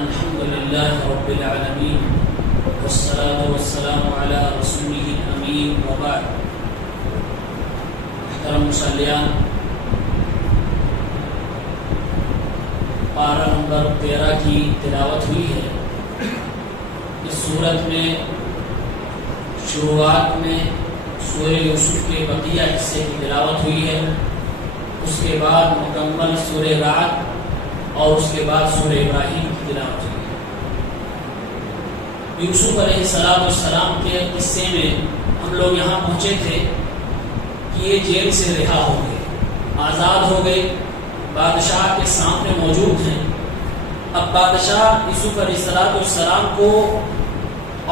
الحمد لله رب العالمين والصلاة والسلام على رسوله الأمين وبعد. محترم مصلیان، پارہ نمبر 13 کی تلاوت ہوئی ہے. اس صورت میں شروعات میں سورہ یوسف کے بقیہ حصے کی تلاوت ہوئی ہے. اس کے بعد مکمل سورہ رعد اور اس کے بعد سورہ ابراہیم کی تلاوت ہوئی ہے. یوسف علیہ السلام کے قصے میں ہم لوگ یہاں پہنچے تھے کہ یہ جیل سے رہا ہو گئے، آزاد ہو گئے، بادشاہ کے سامنے موجود ہیں. اب بادشاہ یوسف علیہ السلام کو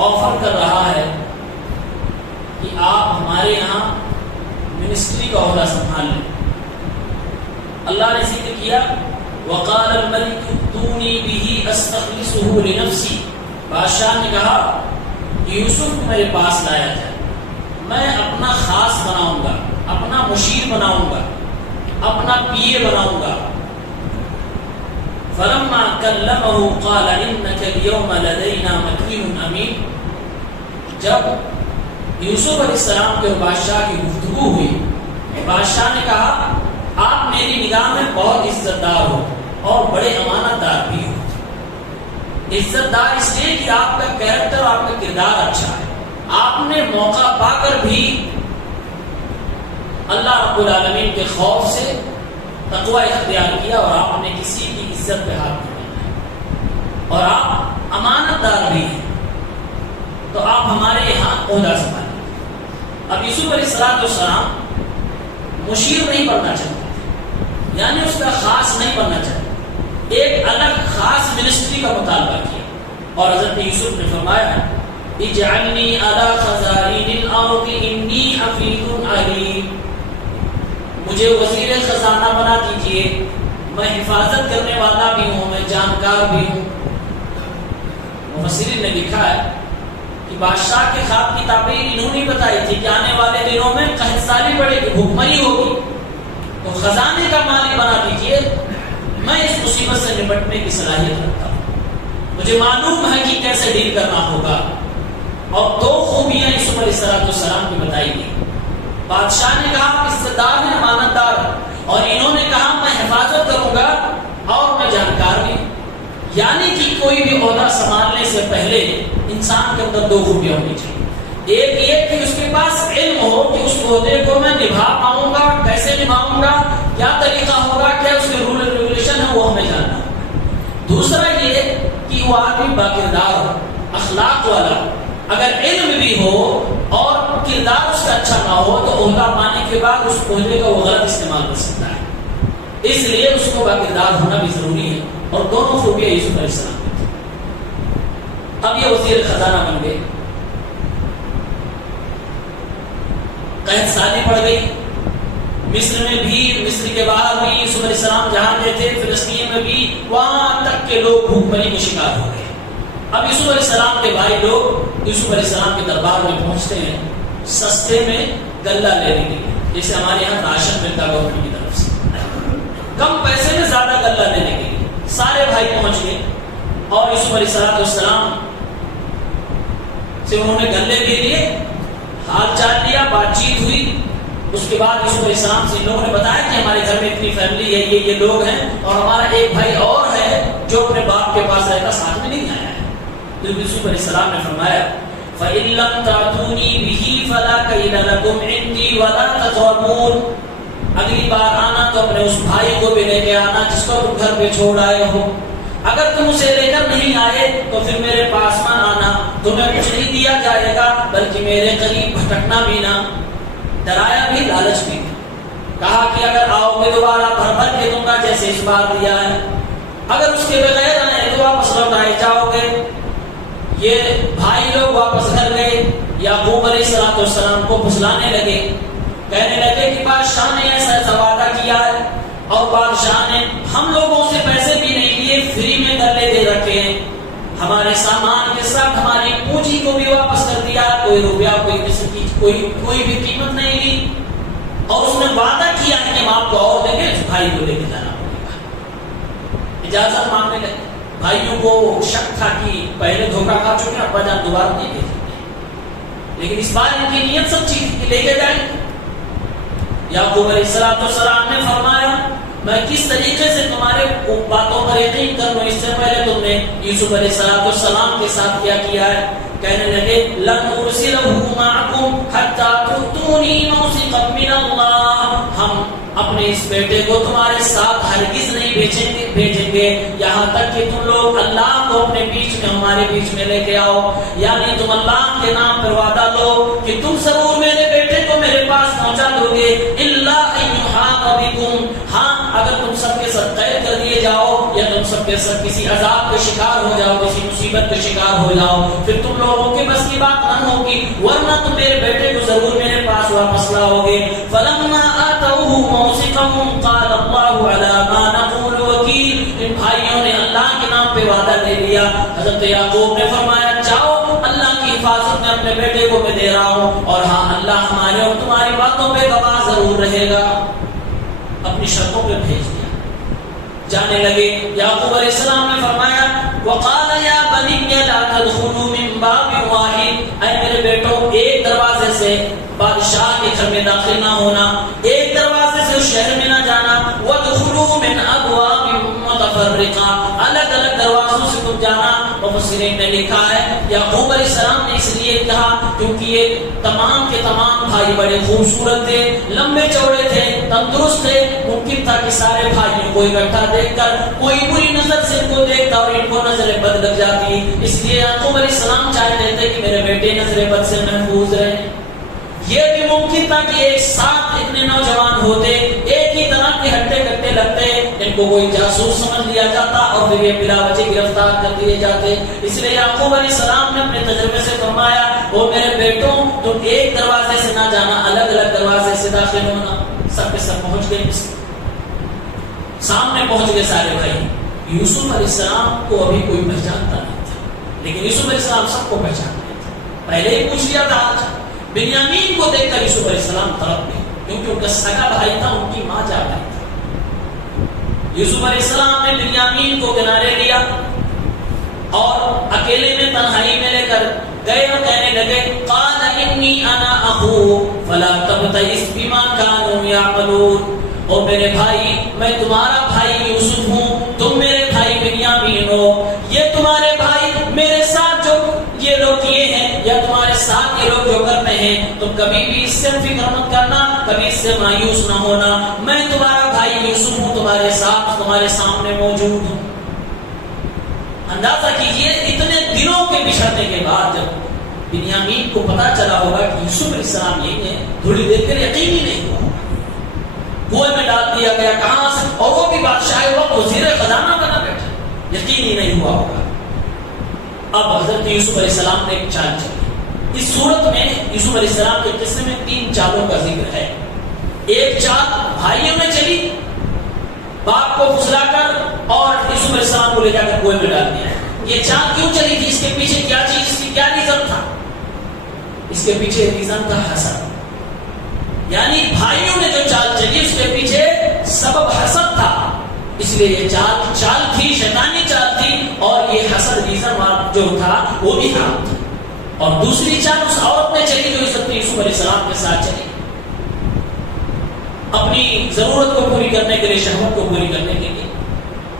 آفر کر رہا ہے کہ آپ ہمارے یہاں منسٹری کا عہدہ سنبھال لیں. اللہ نے ذکر کیا وقال الملك ائتوني به استخلصه لنفسي. بادشاہ نے کہا کہ یوسف کو میرے پاس لایا جائے، میں اپنا خاص بناؤں گا، اپنا مشیر بناؤں گا، اپنا پیے بناؤں گا. فلما كلمه قال انك اليوم لدينا مكين امين. جب یوسف علیہ السلام کے بادشاہ کی گفتگو ہوئی، بادشاہ نے کہا آپ میری نگاہ میں بہت عزت دار ہو اور بڑے امانت دار بھی ہو. عزت دار اس لیے کہ آپ کا کیریکٹر، آپ کا کردار اچھا ہے. آپ نے موقع پا کر بھی اللہ رب العالمین کے خوف سے تقوی اختیار کیا اور آپ نے کسی کی عزت پہ ہاتھ نہیں ڈالا، اور آپ امانت دار بھی ہیں، تو آپ ہمارے یہاں عہدہ سنبھالیں. اب یوسف علیہ السلام مشیر نہیں بننا چاہتے، یعنی اس کا خاص نہیں بننا چاہتے، ایک الگ خاص منسٹری کا مطالبہ کیا. اور حضرت یوسف نے فرمایا اجعلنی علی خزائن الارض انی حفیظ علیم. مجھے وزیر خزانہ بنا دیجئے، میں حفاظت کرنے والا بھی ہوں، میں جانکار بھی ہوں. مفسرین نے لکھا ہے کہ بادشاہ کے خواب کی تعبیر انہوں نے بتائی تھی کہ آنے والے دنوں میں قحط سالی بڑھے گی، بھوکمری ہوگی، تو خزانے کا مالک بنا دیجئے، میں اس مصیبت سے نپٹنے کی صلاحیت رکھتا ہوں، مجھے معلوم ہے کہ کیسے ڈیل کرنا ہوگا. اور دو خوبیاں یوسف علیہ السلام کی بتائی گئی. بادشاہ نے کہا عزت دار ہے، امانت دار، اور انہوں نے کہا میں حفاظت کروں گا اور میں جانکار بھی. یعنی کہ کوئی بھی عہدہ سنبھالنے سے پہلے انسان کے اندر دو خوبیاں ہونی چاہیے. ایک یہ کہ اس کے پاس علم ہو کہ اس عہدے کو میں نبھا پاؤں گا، کیسے نبھاؤں گا، کیا طریقہ ہوگا، کیا اس کے رول اینڈ ریگولیشن ہے، وہ ہمیں جاننا ہوگا. دوسرا یہ کہ وہ آدمی باکردار ہو، اخلاق والا. اگر علم بھی ہو اور کردار اس کا اچھا نہ ہو تو عہدہ پانے کے بعد اس عہدے کا وہ غلط استعمال کر سکتا ہے. اس لیے اس کو باکردار ہونا بھی ضروری ہے، اور دونوں خوبیاں یوسف علیہ السلام کی تھی. اب یہ وزیر خزانہ بن گئے. قحط سالی پڑ گئی مصر میں بھی، مصر کے باہر بھی. یوسف علیہ السلام جہاں گئے تھے فلسطین میں بھی، وہاں تک کے لوگ بھوکمری کے شکار ہو گئے. اب یوسف علیہ السلام کے بھائی لوگ یوسف علیہ السلام کے دربار میں پہنچتے ہیں سستے میں غلہ لینے کے لیے، جیسے ہمارے یہاں راشن ملتا گورنمنٹ کی طرف سے، کم پیسے میں زیادہ غلہ لینے کے لیے. سارے بھائی پہنچ گئے اور یوسف علیہ السلام سے انہوں نے غلے بھی لیے، حال چال لیا، بات چیت ہوئی. اس کے بعد یوسف علیہ السلام سے لوگوں نے بتایا کہ ہمارے گھر میں اتنی فیملی ہے، یہ لوگ ہیں، اور ہمارا ایک بھائی اور ہے جو اپنے باپ کے پاس رہتا، ساتھ میں نہیں آیا ہے. تو یوسف علیہ السلام نے فرمایا فَإِن لَمْ تَأْتُونِي بِهِ فَلَا كَيْلَ لَكُمْ عِنْدِي وَلَا تَظْلَمُونَ. اگلی بار آنا تو اپنے اس بھائی کو بھی لے کے آنا جس کو تم گھر پہ چھوڑ آئے ہو. اگر تم اسے لے کر نہیں آئے تو پھر میرے پاس مت آنا، تمہیں کچھ نہیں دیا جائے گا بلکہ میرے قریب بھٹکنا بھی نہ. ڈرایا بھی، لالچ بھی. کہا کہ اگر آؤ گے دوبارہ بھر بھر کے دوں گا جیسے اس بار دیا ہے، اگر اس کے بغیر آئے تو واپس لوٹ آئے جاؤ گے. یہ بھائی لوگ واپس گھر گئے. یعقوب علیہ السلام کو پھسلانے لگے، کہنے لگے کہ بادشاہ نے ایسا وعدہ کیا ہے اور بادشاہ نے ہم لوگوں سے پیسے بھی نہیں لیے، فری میں غلے دے رکھے ہیں، ہمارے سامان کے ساتھ ہماری پونجی کو بھی واپس کر دیا، کوئی روپیہ کوئی بھی قیمت نہیں لی. اور اس نے وعدہ کیا کہ ہم آپ کو اور دیں گے، بھائی کو لے کے جانا پڑے گا. اجازت مانگنے لگے. بھائیوں کو شک تھا کہ پہلے دھوکہ کھا چکے ہیں، ابا جان دوبارہ نہیں بھیجیں، لیکن اس بار ان کی نیت سچی تھی کہ لے کے جائیں۔ یعقوب علیہ السلام نے فرمایا میں کس طریقے سے تمہارے باتوں پر یقین کر لوں، اس سے پہلے تم نے یوسف علیہ السلام کے ساتھ کیا کیا ہے؟ کہنے لگے لن ارسلہ معکم حتی تؤتونی موثقا من اللہ، ہم اپنے اس بیٹے کو تمہارے ساتھ ہرگز نہیں بھیجیں گے یہاں تک کہ تم لوگ اللہ کو اپنے بیچ میں ہمارے بیچ میں لے کے آؤ، یعنی تم اللہ کے نام پر وعدہ لو کہ تم ضرور میرے بیٹے کو میرے پاس پہنچا دو گے، الا ان یحاط بکم، ہاں اگر تم سب کے ساتھ قید کر دیے جاؤ یا تم سب کے ساتھ کسی عذاب کے شکار ہو جاؤ، کسی مصیبت کے شکار ہو جاؤ، پھر تم لوگوں کے بس کی بات نہ ہوگی، ورنہ تم میرے بیٹے کو ضرور میرے پاس واپس لاؤ گے۔ فلما آتوه موثقهم قال الله على ما نقول وکیل، ان بھائیوں نے اللہ کے نام پہ وعدہ لے لیا۔ حضرت یعقوب نے فرمایا جاؤ اللہ کی حفاظت میں اپنے بیٹے کو میں دے رہا ہوں، اور ہاں اللہ ہمارے اور تمہاری باتوں پہ گواہ ضرور رہے گا۔ اپنی شرطوں پہ بھیج دیا، جانے لگے۔ یعقوب علیہ السلام نے فرمایا وقال یا بنی لا تدخلوا من باب واحد، اے میرے بیٹوں ایک دروازے سے بادشاہ کے گھر میں داخل نہ ہونا، ایک دروازے سے اس شہر میں نہ جانا، وادخلوا من ابواب متفرقہ، الگ الگ دروازوں سے تم جانا۔ مفسرین نے لکھا ہے یعقوب علیہ السلام نے اس لیے کہا کیونکہ یہ تمام کے تمام بھائی بڑے خوبصورت تھے، لمبے چوڑے تھے، تندرست تھے، ممکن تھا کہ سارے بھائیوں کو اکٹھا دیکھ کر کوئی بری نظر سے ان کو دیکھتا اور ان کو نظر بد لگ جاتی، اس لیے یعقوب علیہ السلام چاہتے تھے کہ میرے بیٹے نظر بد سے محفوظ رہے۔ یہ بھی ممکن تھا کہ ایک ساتھ اتنے نوجوان ہوتے، ایک ہی طرح کے ہٹے کٹے لگتے، ان کو کوئی جاسوس سمجھ لیا جاتا اور پھر یہ بلا وجہ گرفتار کر دیے جاتے۔ اس لیے یعقوب علیہ السلام نے اپنے تجربے سے فرمایا وہ میرے بیٹوں تم ایک دروازے سے نہ جانا، الگ الگ دروازے سے داخل ہونا۔ سب کے سب پہنچ گئے، سامنے پہنچ گئے سارے بھائی۔ یوسف علیہ السلام کو ابھی کوئی پہچانتا نہیں تھا، لیکن یوسف علیہ السلام سب کو پہچانتے تھے، پہلے ہی پوچھ لیا تھا۔ آج بنیامین کو دیکھ کر یوسف علیہ السلام طرف گئے کیونکہ ان کا سگا بھائی تھا، ان کی ماں جا رہی تھی۔ یوسف علیہ السلام نے بنیامین کو کنارے لیا اور اکیلے میں تنہائی میں لے کر گئے اور کہنے لگے قال انی انا اخو فلا تبتئس بما كانوا يعملون، اور میرے بھائی میں تمہارا بھائی یوسف ہوں، تم میرے بھائی بنیامین ہو، یہ تمہارے بھائی میرے ساتھ جو یہ لوگ کیے ہیں یا تمہارے ساتھ یہ لوگ جو کرتے ہیں تم کبھی بھی اس سے فکر مت کرنا، کبھی اس سے مایوس نہ ہونا، میں تمہارا بھائی یوسف ہوں، تمہارے ساتھ تمہارے سامنے موجود ہوں۔ اندازہ کیجئے اتنے دنوں کے بچھڑنے کے بعد جب بنیامین کو پتا چلا ہوگا کہ یوسف علیہ السلام یہی ہے، تھوڑی دیر پھر یقین ہی نہیں ہوا، کنویں میں ڈال دیا گیا کہاں سے، اور وہ بھی بادشاہ وقت وزیر خزانہ بنا بیٹھا، یقین ہی نہیں ہوا ہوگا۔ اب حضرت یوسف علیہ السلام نے ایک چال چلی۔ اس صورت میں یوسف علیہ السلام کے قصے میں 3 چالوں کا ذکر ہے۔ ایک چال بھائیوں میں چلی، باپ کو پھسلا کر اور یوسف علیہ السلام کو لے جا کر کنویں میں ڈال دیا۔ یہ چال کیوں چلی تھی؟ اس کے پیچھے کیا چیز تھی، کیا ریزن تھا؟ اس کے پیچھے ریزن تھا حسد، یعنی بھائیوں نے جو چال چلی اس کے پیچھے سبب حسد تھا، اس لیے یہ چال تھی، شیطانی چال تھی، اور یہ حسد ریزن جو تھا وہ بھی حرام تھا۔ اور دوسری چال اس عورت نے چلی جو حضرت یوسف علیہ السلام کے ساتھ چلی، اپنی ضرورت کو پوری کرنے کے لیے، شہوت کو پوری کرنے کے لیے۔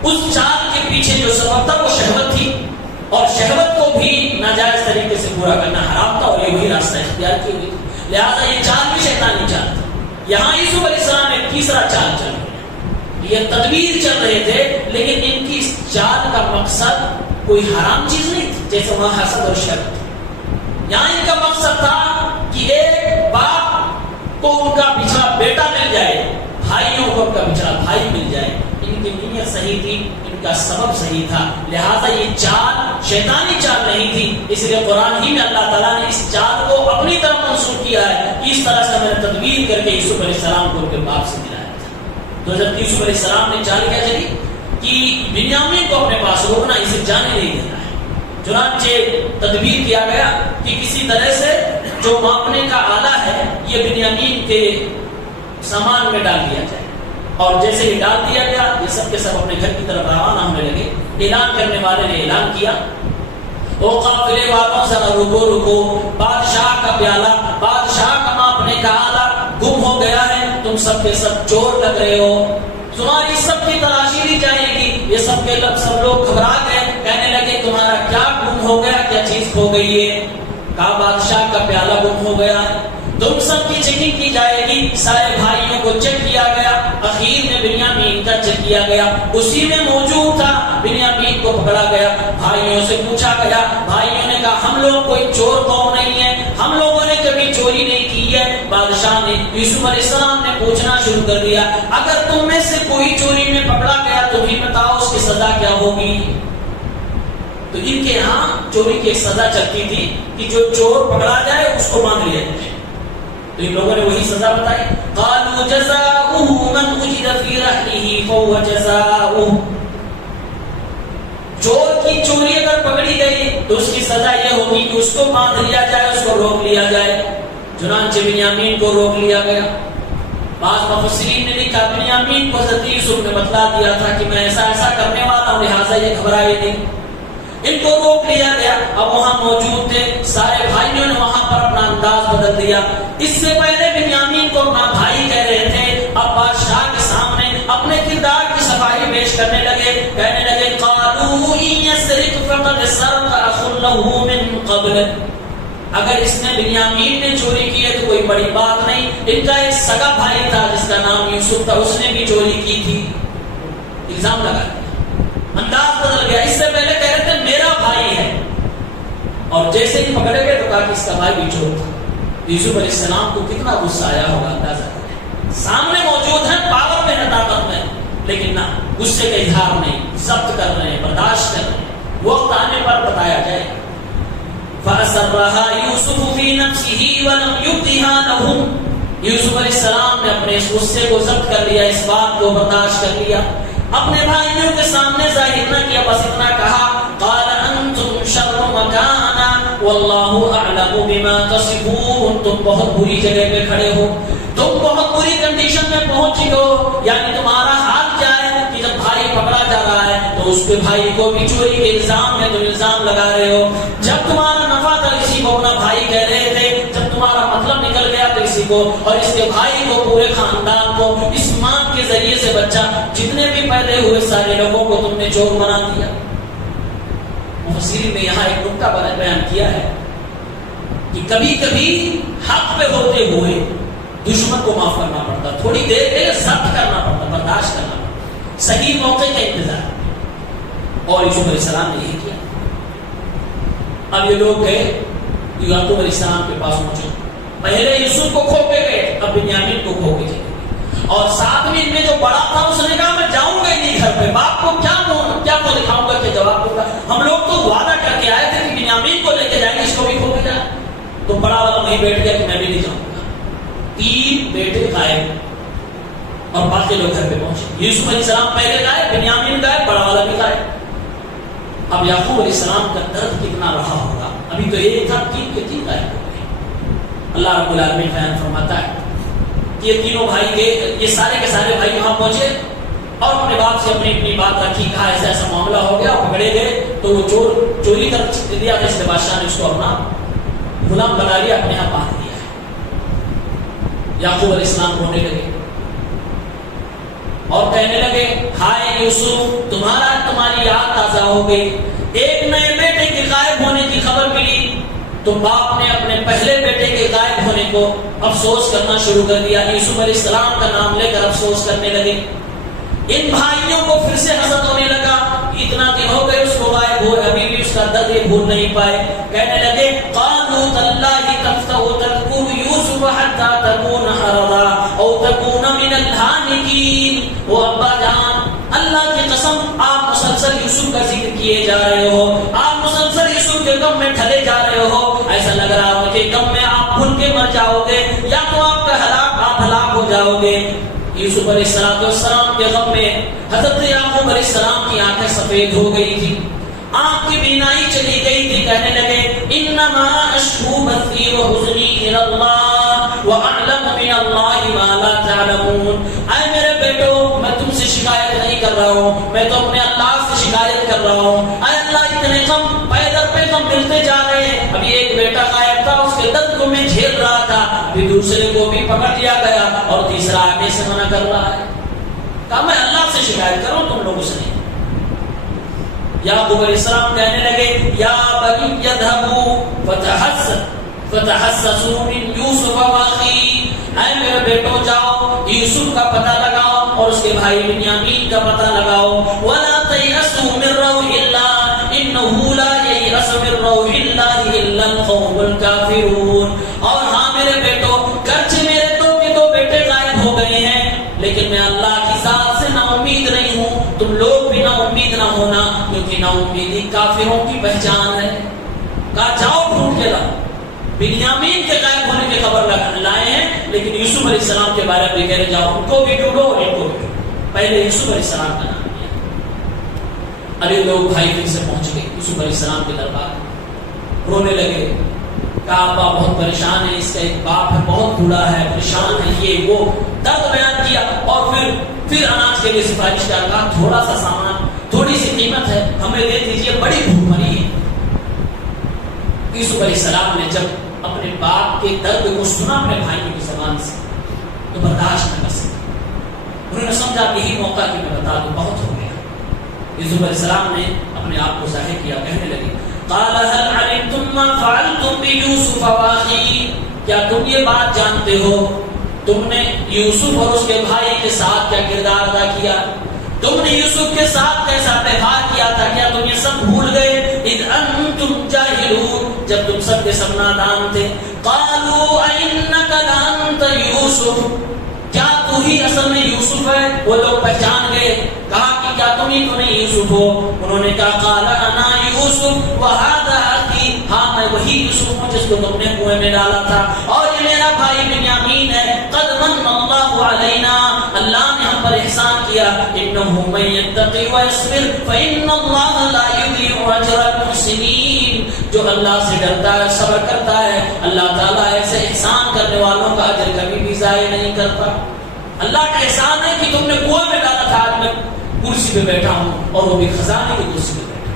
اس چال کے پیچھے جو سبب تھا وہ شہوت تھی، اور شہوت کو بھی ناجائز طریقے سے پورا کرنا حرام تھا، اور یہ وہی راستہ اختیار کی ہوئی، لہٰذا یہ چال بھی شیطانی چال تھی۔ یہاں یوسف علیہ السلام ایک تیسرا چال چل رہا ہے، یہ تدبیر چل رہے تھے، لیکن ان کی اس چال کا مقصد کوئی حرام چیز نہیں تھی جیسے وہاں حسد اور شر۔ یہاں ان کا مقصد تھا کہ ایک باپ کو ان کا بچھڑا بیٹا مل جائے، بھائیوں کو ان کا بچھڑا بھائی مل جائے۔ ان کی نیت صحیح تھی، ان کا سبب صحیح تھا، لہٰذا یہ چال شیطانی چال نہیں تھی۔ اس لیے قرآن ہی میں اللہ تعالیٰ نے اس چال کو اپنی طرف منسوخ کیا ہے، اس طرح سے میں نے تدبیر کر کے یوسف علیہ السلام کو ان کے باپ سے ملایا تھا۔ تو حضرت یوسف علیہ السلام نے چال کیا چلی کہ بنیامین کو اپنے پاس روکنا، اسے جانے نہیں دینا ہے۔ چنانچہ تدبیر کیا گیا کہ کسی طرح سے جو ماپنے کا آلہ ہے یہ بنیامین کے سامان میں ڈال دیا جائے، اور جیسے ہی ڈال دیا گیا یہ سب کے سب اپنے گھر کی طرف روانہ ہونے لگے۔ اعلان کرنے والے نے اعلان کیا، او قافلے والوں ذرا رکو رکو، بادشاہ کا پیالہ، بادشاہ کا ماپنے کا آلہ گم ہو گیا ہے، تم سب کے سب چور لگ رہے ہو، تمہاری سب کی تلاشی لی جائے گی۔ یہ سب لوگ گھبرا گئے، کہنے لگے تمہارا کیا گم ہو گیا، کیا چیز کھو گئی ہے؟ کہا بادشاہ کا پیالہ گم ہو گیا ہے، تم سب کی چیکنگ کی جائے گی۔ سارے بھائیوں کو چیک کیا گیا، اخیر میں بنیامین کا چیک کیا گیا، اسی میں موجود تھا، بنیامین کو پکڑا گیا، بھائیوں سے پوچھا گیا، بھائیوں نے کہا ہم لوگ کوئی چور قوم نہیں ہے، ہم لوگوں نے کبھی چوری نہیں کی ہے۔ بادشاہ نے یوسف علیہ السلام نے پوچھنا شروع کر دیا، اگر تم میں سے کوئی چوری میں پکڑا گیا تو بھی بتاؤ اس کی سزا کیا ہوگی؟ تو ان کے ہاں چوری کی ایک سزا چلتی تھی کہ جو چور پکڑا جائے اس کو مان لیا جائے، تو ان لوگوں نے وہی سزا بتائی، قالوا جزاؤه من وجد في رحله فهو جزاؤه۔ چور کی چوری اگر پکڑی گئی تو اس کی سزا یہ ہوگی کہ اس کو باندھ لیا جائے، اس کو روک لیا جائے۔ چنانچہ بنیامین کو روک لیا گیا۔ بعض مفسرین نے لکھا بنیامین کو حضرت یوسف نے بتلا دیا تھا کہ میں ایسا ایسا کرنے والا ہوں، لہٰذا یہ گھبرائے نہیں۔ ان کو روک لیا گیا، اب وہاں موجود تھے سارے بھائیوں نے وہاں پر اپنا انداز بدل دیا۔ اس سے پہلے بنیامین کو اپنا بھائی کہہ رہے تھے، اب بادشاہ کے سامنے اپنے کردار کی صفائی پیش کرنے لگے، کہنے لگے قالوا ان يسرق فقد سرق اخ له من قبل۔ اگر اس نے بنیامین نے چوری کی ہے تو کوئی بڑی بات نہیں، ان کا ایک سگا بھائی تھا جس کا نام یوسف تھا، اس نے بھی چوری کی تھی، الزام لگا دیا، انداز بدل گیا۔ اس سے پہلے کہہ رہے تھے میرا بھائی ہے، اور جیسے ہی پکڑے گئے تو کہا کہ اس کا بھائی بھی چور تھا۔ یوسف علیہ السلام کو کتنا غصہ آیا ہوگا اندازہ کریں، سامنے موجود ہیں، پاور میں ہے، طاقت میں، لیکن نہ غصے کا اظہار نہیں، ضبط کر رہے ہیں، برداشت کر رہے ہیں، وقت آنے پر بتایا جائے۔ فَأَسَرَّهَا يُوسُفُ فِي نَفْسِهِ وَلَمْ يُبْدِهَا لَهُمْ۔ یوسف علیہ السلام نے اپنے اس غصے کو ضبط کر لیا، اس بات کو برداشت کر لیا، اپنے بھائیوں کے سامنے ظاہر نہ کیا، بس اتنا کہا قال انتم شر مکانا واللہ اعلم بما تصفون۔ تم بہت بری جگہ پہ کھڑے ہو، تم بہت بری کنڈیشن میں پہنچی ہو، یعنی تمہارا حال کیا ہے کہ جب بھائی پکڑا جا رہا ہے تو اس پہ بھائی کو بھی چوری کے الزام میں تم الزام لگا رہے ہو، جب تمہارا نفع تھا اسی کو اپنا بھائی کہہ رہے تھے، جب تمہارا مطلب نکل گیا تو اسی کو اور اس کے بھائی کو، پورے خاندان کو، اس ماں کے ذریعے سے بچہ جتنے بھی پیدا ہوئے سارے لوگوں کو تم نے چور بنا دیا۔ مفسرین نے یہاں ایک نکتہ بیان کیا ہے کہ کبھی کبھی حق پہ ہوتے ہوئے دشمن کو معاف کرنا پڑتا، تھوڑی دیر کے لیے ضبط کرنا پڑتا، برداشت کرنا پڑتا، صحیح موقع کا انتظار، اور یوسف علیہ السلام نے یہی کیا۔ اب یہ لوگ گئے یعقوب علیہ السلام کے پاس پہنچے، پہلے یوسف کو کھو کے گئے، اب بنیامین کو کھو کے گئے، اور ساتھ میں ان میں جو بڑا تھا اس نے کہا میں جاؤں گا نہیں گھر پہ، باپ کو کیا کو دکھاؤں گا کہ جواب دوں گا، ہم لوگ تو وعدہ کر کے آئے تھے کہ بنیامین کو لے کے جائیں گے، اس کو بھی کھو کے جائیں۔ تو بڑا والا وہیں بیٹھ گیا کہ میں بھی نہیں جاؤں گا۔ 3 بیٹے غائب اور باقی لوگ گھر پہ پہنچے، یوسف علیہ السلام پہلے غائب، بنیامین غائب، بڑا والا بھی غائب۔ اب یعقوب علیہ السلام کا درد کتنا رہا ہوگا، ابھی تو ایک تھا، 3 کے 3 غائب ہو گئے۔ اللہ رب العالمین بیان فرماتا ہے کہ یہ تینوں بھائی گئے، یہ سارے کے سارے بھائی وہاں پہنچے اور اپنے باپ سے اپنی بات رکھی، کہا ایسا ایسا معاملہ ہو گیا، پکڑے گئے تو وہ چوری کر دیا تھا، اس لیے بادشاہ نے اس کو اپنا غلام بنا لیا، اپنے یہاں باندھ دیا ہے۔ یعقوب علیہ السلام رونے لگے اور کہنے لگے ہائے یوسف، تمہاری یاد تازہ ہو گئی، ایک نئے بیٹے کے غائب ہونے کی خبر ملی تو باپ نے اپنے پہلے بیٹے کے غائب ہونے کو افسوس کرنا شروع کر دیا، یوسف علیہ السلام کا نام لے کر افسوس کرنے لگے۔ ان بھائیوں کو پھر سے حسد ہونے لگا، اتنا دن ہو گئے اس کو غائب ہوئے، ابھی بھی اس کا درد یہ بھول نہیں پائے، کہنے لگے قالوا تاللہ تفتأ تذکر یوسف حتی تکون حرضا او تکون من الہالکین۔ وہ ابا جان، اللہ کی قسم آپ مسلسل یوسف کا ذکر کیے جا رہے ہو، آپ مسلسل یوسف کے غم میں ڈھلے جا رہے ہو، ایسا لگ رہا ہو کہ غم میں آپ بھول کے مر جاؤ گے یا تو آپ ہلاک ہو جاؤ گے۔ یوسف علیہ السلام کے غم میں حضرت یعقوب علیہ السلام کی آنکھیں سفید ہو گئی تھی، آنکھ کی بینائی چلی گئی تھی، کہنے لگے انما اشکو بثی وحزنی الی اللہ واعلم من اللہ ما لا تعلمون۔ اے میرے بیٹو، میں تم سے شکایت نہیں کر رہا ہوں، میں تو اپنے اللہ سے شکایت کر رہا ہوں، اے اللہ اتنے غم پیدر پہ غم ملتے جا رہے ہیں. ابھی ایک بیٹا غائب تھا، اس کے درد کو میں جھیل رہا تھا، ابھی دوسرے کو بھی پکڑ لیا گیا اور تیسرا آنے سے منع کر رہا ہے. کہا میں اللہ سے شکایت کروں تم لوگوں سے نہیں. یعقوب علیہ السلام کہنے لگے یا بنی اذهبوا فتحسسوا من یوسف واخیہ، اے میرے بیٹوں جاؤ یوسف کا پتہ لگاؤ اور اس کے بھائی بنیامین کا پتہ لگاؤ. ولا تيأسوا من روح الله انه لا ييأس من روح الله الا القوم الكافرون. اور ہاں میرے بیٹوں، گرچہ میرے دو بیٹے غائب ہو گئے ہیں لیکن میں اللہ کی ذات سے نا امید نہیں ہوں. تم لوگ بھی نا امید نہ ہونا، کیونکہ نا امیدی کافروں کی پہچان ہے. کہا جاؤ ڈھونڈ کے لاؤ. بنیامین کے غائب ہونے کی خبر لائے ہیں لیکن یوسف علیہ السلام کے بارے میں کہہ رہے جاؤ ان کو بھی ڈھونڈو اور ان کو بھی ڈھونڈو. پہلے یوسف علیہ السلام کا نام لیا. ارے لوگ بھائی پھر سے پہنچ گئے یوسف علیہ السلام کے دربار، رونے لگے. کہا ابا بہت پریشان ہے، اس کا ایک باپ ہے بہت بوڑھا ہے، پریشان ہے، یہ وہ درد بیان کیا اور پھر اناج کے لیے سفارش کیا. کہا تھوڑا سا سامان، تھوڑی سی قیمت ہے، ہمیں دے دیجیے، بڑی بھوک مری ہے. یوسف علیہ السلام نے جب اپنے باپ کے درد کو سنا اپنے بھائیوں کی زبان سے تو برداشت نہ کر سکے. انہوں نے سمجھا یہی موقع کہ میں بتا دوں، بہت ہو گیا. یوسف علیہ السلام نے اپنے آپ کو ظاہر کیا، کہنے لگے قال هل علمتم ما فعلتم بيوسف واخيه، کیا تم یہ بات جانتے ہو تم نے یوسف اور اس کے بھائی کے ساتھ کیا کردار ادا کیا؟ تم نے یوسف کے ساتھ کیسا ویوہار کیا تھا؟ کیا تم یہ سب بھول گئے؟ اذ انتم جاہلون، جب تم سب کے سب نادان تھے. قالوا انک لانت یوسف، کیا تو ہی اصل میں یوسف ہے؟ وہ لوگ پہچان گئے. کہا کہ کیا تم ہی تو نہیں یوسف ہو؟ انہوں نے کہا قال انا یوسف وهذا اخی، ہاں میں وہی یوسف ہوں جس کو تم نے کنویں میں ڈالا تھا اور یہ میرا بھائی بنیامین ہے. قد من اللہ علینا، اللہ نے ہم پر احسان کیا. انه من يتقي ويصبر فان الله لا يضيع اجر المحسنین، جو اللہ سے ڈرتا ہے صبر کرتا ہے اللہ تعالیٰ ایسے احسان کرنے والوں کا اجر کبھی بھی ضائع نہیں کرتا. اللہ کا احسان ہے کہ تم نے کنویں میں ڈالا تھا، آج میں کرسی پہ بیٹھا ہوں اور وہ بھی خزانے کی کرسی پہ بیٹھا.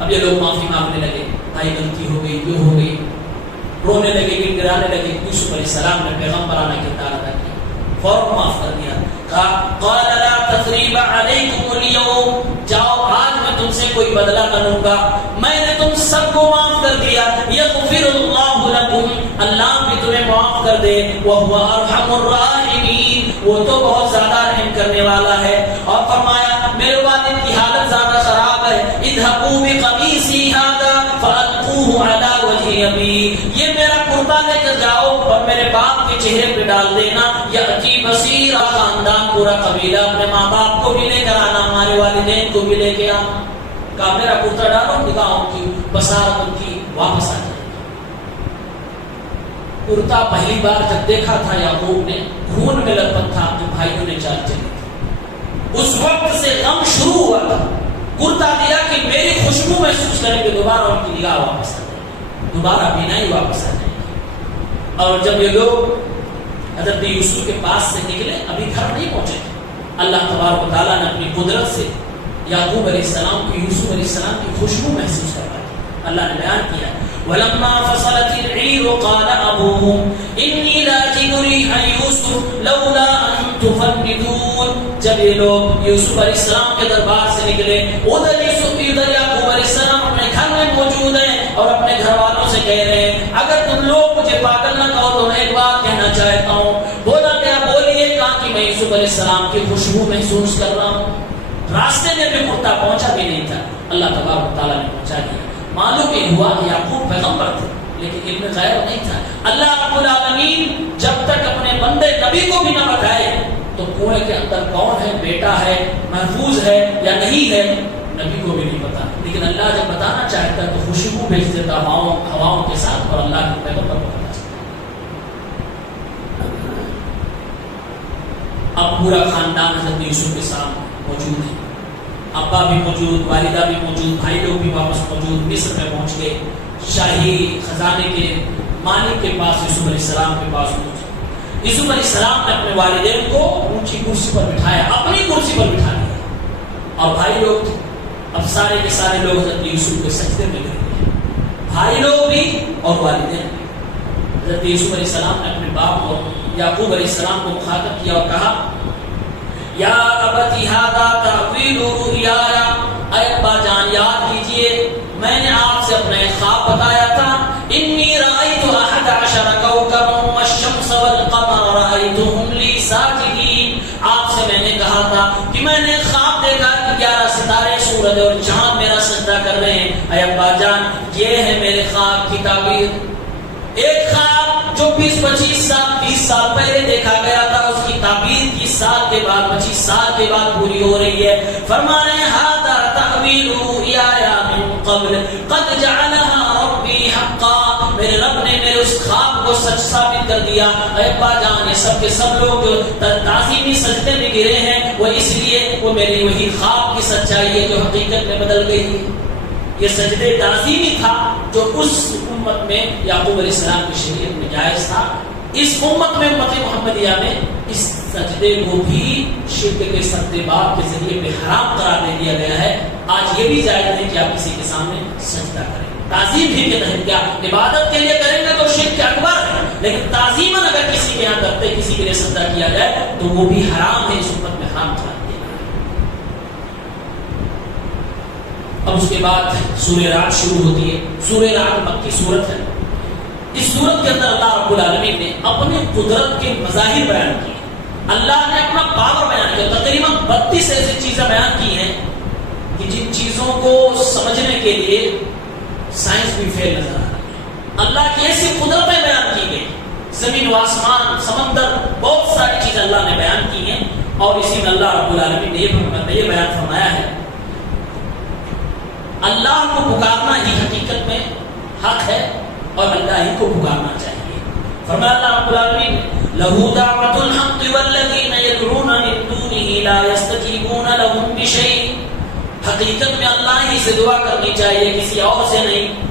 اب یہ لوگ معافی مانگنے لگے، بھائی غلطی ہو گئی، یہ ہو گئی، رونے لگے، گڑگڑانے لگے. یوسف علیہ السلام نے پیغمبرانہ کردار ادا کیا، فوراً معاف کر دیا. قال لا تثریب علیکم اليوم، جاؤ آج میں تم سے کوئی بدلہ نہ لوں گا، میں نے تم سب کو معاف کر دیا. یغفر اللہ لکم، اللہ بھی تمہیں معاف کر دے. وہو ارحم الراحمین، وہ تو بہت زیادہ رحم کرنے والا ہے. اور فرمایا میرے والد کی حالت زیادہ خراب ہے. اذهبوا بقمیصی ھذا فالقوه علی وجه ابی، یہ میرا کرتا لے کر جاؤ اور میرے باپ کے چہرے پہ ڈال دینا. یأتی بصیر، خاندان پورا قبیلہ اپنے ماں باپ کو بھی لے کر آنا، ہمارے والدین کو بھی لے کے آنا. کہا میرا کرتا ڈالو، نگاہوں کی بصارت ان کی واپس آ جائے. کرتا پہلی بار جب دیکھا تھا یعقوب نے، خون میں لطپت تھا تو بھائیوں نے چال چلی. اس وقت سے غم شروع ہوا تھا. کرتا دیا کہ میری خوشبو محسوس کریں گے، دوبارہ ان کی نگاہ واپس آ جائے گی، دوبارہ بینائی واپس آ جائے گی. اور جب یہ لوگ حضرت یوسف کے پاس سے نکلے، ابھی گھر نہیں پہنچے، اللہ تبارک و تعالیٰ نے اپنی قدرت سے یعقوب علیہ السلام کو یوسف علیہ السلام کی خوشبو محسوس کروائی. اللہ نے بیان کیا وَلَمَّا فَصَلَتِ الْعِيرُ قَالَ أَبُوهُمْ إِنِّي لَأَجِدُ رِيحَ يُوسُفَ لَوْلَا أَن تُفَنِّدُونِ. جب یہ لوگ یوسف علیہ السلام کے دربار سے نکلے، ادھر یوسف ادھر یعقوب علیہ السلام اپنے گھر میں موجود ہیں اور اپنے گھر والوں سے کہہ رہے ہیں اگر تم لوگ مجھے پاگل نہ کہو تو میں ایک بات کہنا چاہتا ہوں. بولا کیا؟ بولیے. کہا کہ میں یوسف علیہ السلام کی خوشبو محسوس کر رہا ہوں. راستے میں بھی کرتا پہنچا بھی نہیں تھا، اللہ تبارک و تعالیٰ نے پہنچا دیا. معلوم یہ ہوا کہ یعقوب پیغمبر تھے لیکن علم غیب نہیں تھا. اللہ رب العالمین جب تک اپنے بندے نبی کو بھی نہ بتائے تو کنویں کے اندر کون ہے، بیٹا ہے، محفوظ ہے یا نہیں ہے، نبی کو بھی نہیں پتا. لیکن اللہ جب بتانا چاہتا ہے تو خوشبو بھیج دیتا ہواؤں کے ساتھ اور اللہ کے پیغمبر کو پتا چلتا. اب پورا خاندان حضرت یوسف کے ساتھ موجود ہے، ابا بھی موجود، والدہ بھی موجود، بھائی لوگ بھی واپس موجود. مصر میں پہنچ گئے، شاہی خزانے کے مالک کے پاس یوسف علیہ السلام کے پاس پہنچے. یوسف علیہ السلام نے اپنے والدین کو اونچی کرسی پر بٹھایا، اپنی کرسی پر بٹھا دیا. اور بھائی لوگ اب سارے کے سارے لوگ حضرت یوسف کے سجدے میں گر گئے، بھائی لوگ بھی اور والدین بھی۔ حضرت یوسف علیہ السلام نے اپنے باپ اور یعقوب علیہ السلام کو مخاطب کیا اور کہا یا ابتی ھذا تأویل رؤیایا، اے ابا جان یاد کیجئے میں نے آپ سے اپنا ایک خواب بتایا تھا، انی رأیت 11 کوكبا والشمس والقمر رأیتهم لی ساجدین، آپ سے میں نے کہا تھا کہ میں نے خواب دیکھا کہ 11 ستارے سورج اور چاند میرا سجدہ کر رہے ہیں۔ اے ابا جان یہ ہے میرے خواب کی تعبیر۔ ایک خواب جو 20-25 سال 30 سال پہلے دیکھا گیا تھا، اس کی تعبیر 30 سال کے بعد 25 سال کے بعد پوری ہو رہی ہے۔ فرما رہے ہیں ھذا تأویل رؤیایا من قبل قد جعلها ربی حقا، میرے رب نے میرے اس خواب کو سچ ثابت کر دیا۔ اے ابا جان یہ سب کے سب لوگ جو تعظیمی سجدے میں گرے ہیں وہ اس لیے وہ میری وہی خواب کی سچائی ہے جو حقیقت میں بدل گئی ہے۔ یہ سجدے تعظیمی تھا جو اس امت میں یعقوب علیہ السلام کی شریعت میں جائز تھا، اس امت میں امت محمدیہ میں اس سجدے کو بھی شرک کے سجدے باب کے ذریعے پہ حرام قرار دے دیا گیا ہے۔ آج یہ بھی جائز نہیں کہ آپ کسی کے سامنے سجدہ کریں، تعظیم بھی کے تحت کیا عبادت کے لیے کریں گے تو شرک اکبر ہے، لیکن تعظیماً اگر کسی کے یہاں کرتے کسی کے لیے سجدہ کیا جائے تو وہ بھی حرام ہے، اس امت میں حرام قرار دیا گیا ہے۔ اب اس کے بعد سورہ رعد شروع ہوتی ہے۔ سورہ رعد مکی سورت ہے۔ اس سورت کے اندر اللہ رب العالمین نے اپنی قدرت کے مظاہر بیان کیے، اللہ نے اپنا پاور بیان کیا۔ تقریباً 32 ایسی چیزیں بیان کی ہیں کہ جن چیزوں کو سمجھنے کے لیے سائنس بھی فیل نظر آ رہی ہے۔ اللہ کی ایسی قدرتیں بیان کی گئی، زمین و آسمان، سمندر، بہت ساری چیزیں اللہ نے بیان کی ہیں، اور اسی میں اللہ رب العالمین نے یہ بیان فرمایا ہے اللہ کو پکارنا ہی حقیقت میں حق ہے اور اللہ ہی کو پکارنا چاہیے۔ فرمایا اللہ رب العالمین لَهُ دَعْوَةُ الْحَقِّ وَالَّذِينَ يَدْعُونَ مِن دُونِهِ لَا يَسْتَجِيبُونَ لَهُم بِشَيْءٍ، حقیقت میں اللہ ہی سے دعا کرنی چاہیے، کسی اور سے نہیں۔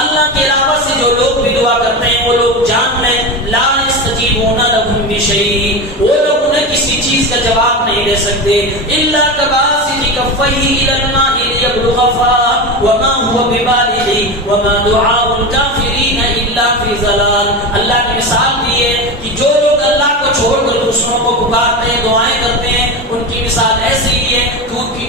اللہ کے علاوہ سے جو لوگ بھی دعا کرتے ہیں وہ لوگ جان لیں لا يَسْتَجِيبُونَ لَهُم بِشَيْءٍ، وہ لوگ انہیں کسی چیز کا جواب نہیں دے سکتے۔ إِلَّا كَبَاسِطِ كَفَّيْهِ إِلَى الْمَاءِ لِيَبْلُغَ فَاهُ وَمَا هُوَ بِبَالِغِهِ وَمَا دُعَاءُ الْكَافِرِينَ إِلَّا فِي ضَلَالٍ۔ اللہ کی مثال دی ہے کہ جو لوگ اللہ کو چھوڑ کر دوسروں کو پکارتے ہیں، دعائیں کرتے ہیں، ان کی مثال ایسی ہی ہے کہ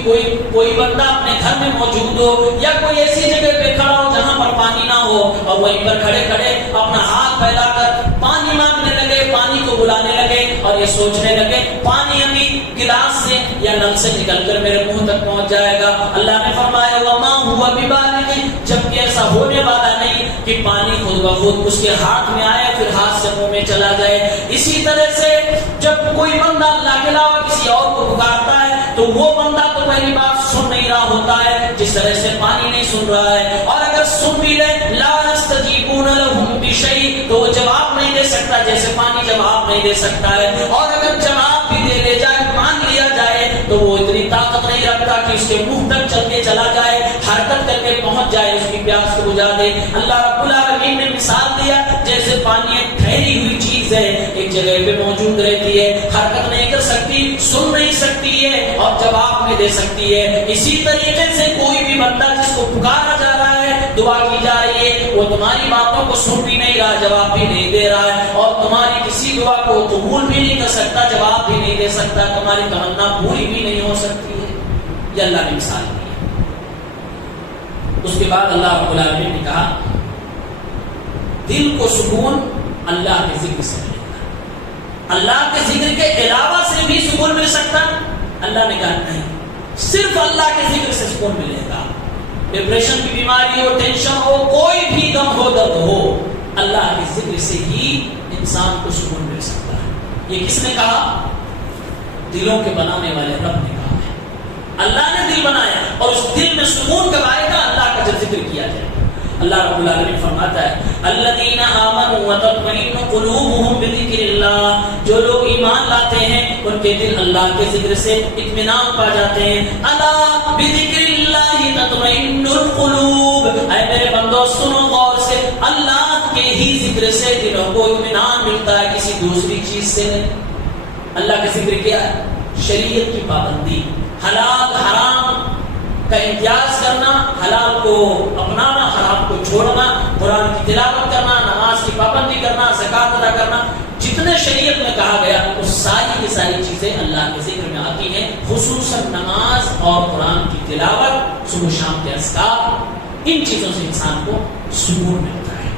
کوئی بندہ اپنے گھر میں موجود ہو یا کوئی ایسی جگہ پہ کھڑا ہو جہاں پر پانی نہ ہو، اور وہیں پر کھڑے کھڑے اپنا ہاتھ پھیلا کر پانی مانگنے لگے، پانی کو بلانے لگے اور یہ سوچنے لگے پانی ابھی گلاس سے یا نل سے نکل کر میرے منہ تک پہنچ جائے گا۔ اللہ نے فرمایا وما ہوا ببالغ، جبکہ ایسا ہونے والا نہیں کہ پانی خود بخود اس کے ہاتھ میں آئے پھر ہاتھ سے منہ میں چلا جائے۔ اسی طرح سے جب کوئی بندہ اللہ کے علاوہ کسی اور کو پکارتا ہے تو وہ بندہ تو پہلی بات سن نہیں رہا ہوتا ہے جس طرح سے پانی نہیں سن رہا ہے، اور اگر سن بھی لے لا يستجيبون لهم بشيء، تو وہ جواب نہیں دے سکتا جیسے پانی جواب نہیں دے سکتا ہے، اور اگر جواب بھی دے لے جائے مان لیا جائے تو وہ اتنی طاقت نہیں رکھتا کہ اس کے منہ تک چل کے چلا جائے، حرکت کر کے پہنچ جائے، اس کی پیاس کو بجھا دے۔ اللہ رب العالمین نے مثال دیا جیسے پانی ایک ٹھہری ہوئی چیز ہے، ایک جگہ پہ موجود رہتی ہے، حرکت نہیں کر سکتی، سن نہیں سکتی ہے اور جواب نہیں دے سکتی ہے۔ اسی طریقے سے کوئی بھی بندہ جس کو پکارا جا رہا ہے، دعا کی جا رہی ہے، وہ تمہاری باتوں کو سن بھی نہیں رہا، جواب بھی نہیں دے رہا ہے، اور تمہاری کسی دعا کو قبول بھی نہیں کر سکتا، جواب بھی نہیں دے سکتا، تمہاری تمنا پوری بھی نہیں ہو سکتی ہے۔ یہ اللہ نے مثال دی ہے۔ اس کے بعد اللہ رب العالمین نے کہا دل کو سکون اللہ کے ذکر سے ملے گا، اللہ کے ذکر کے علاوہ سے بھی سکون مل سکتا؟ اللہ نے کہا نہیں، صرف اللہ کے ذکر سے سکون ملے گا۔ ڈپریشن کی بیماری ہو، ٹینشن ہو، کوئی بھی غم ہو، درد ہو، اللہ کے ذکر سے ہی انسان کو سکون مل سکتا ہے۔ یہ کس نے کہا؟ دلوں کے بنانے والے رب نے کہا ہے۔ اللہ نے دل بنایا اور اس دل میں سکون کب آئے گا؟ اللہ کا جب ذکر کیا جائے۔ اللہ رب العالمین فرماتا ہے الذین آمنوا وتطمئن قلوبهم بذکر اللہ، جو لوگ ایمان لاتے ہیں ان کے دل اللہ کے ذکر سے اطمینان پا جاتے ہیں۔ الا بذکر اللہ تطمئن القلوب، اے میرے بندو سنو غور سے، اللہ کے ہی ذکر سے دلوں کو اطمینان ملتا ہے، کسی دوسری چیز سے نہیں۔ اللہ کا ذکر کیا ہے؟ شریعت کی پابندی، حلال حرام کا امتیاز کرنا، حلال کو اپنانا، حرام کو چھوڑنا، قرآن کی تلاوت کرنا، نماز کی پابندی کرنا، زکوٰۃ ادا کرنا، جتنے شریعت میں کہا گیا وہ ساری کی ساری چیزیں اللہ کے ذکر میں آتی ہیں، خصوصاً نماز اور قرآن کی تلاوت، صبح شام کے اذکار، ان چیزوں سے انسان کو سکون ملتا ہے۔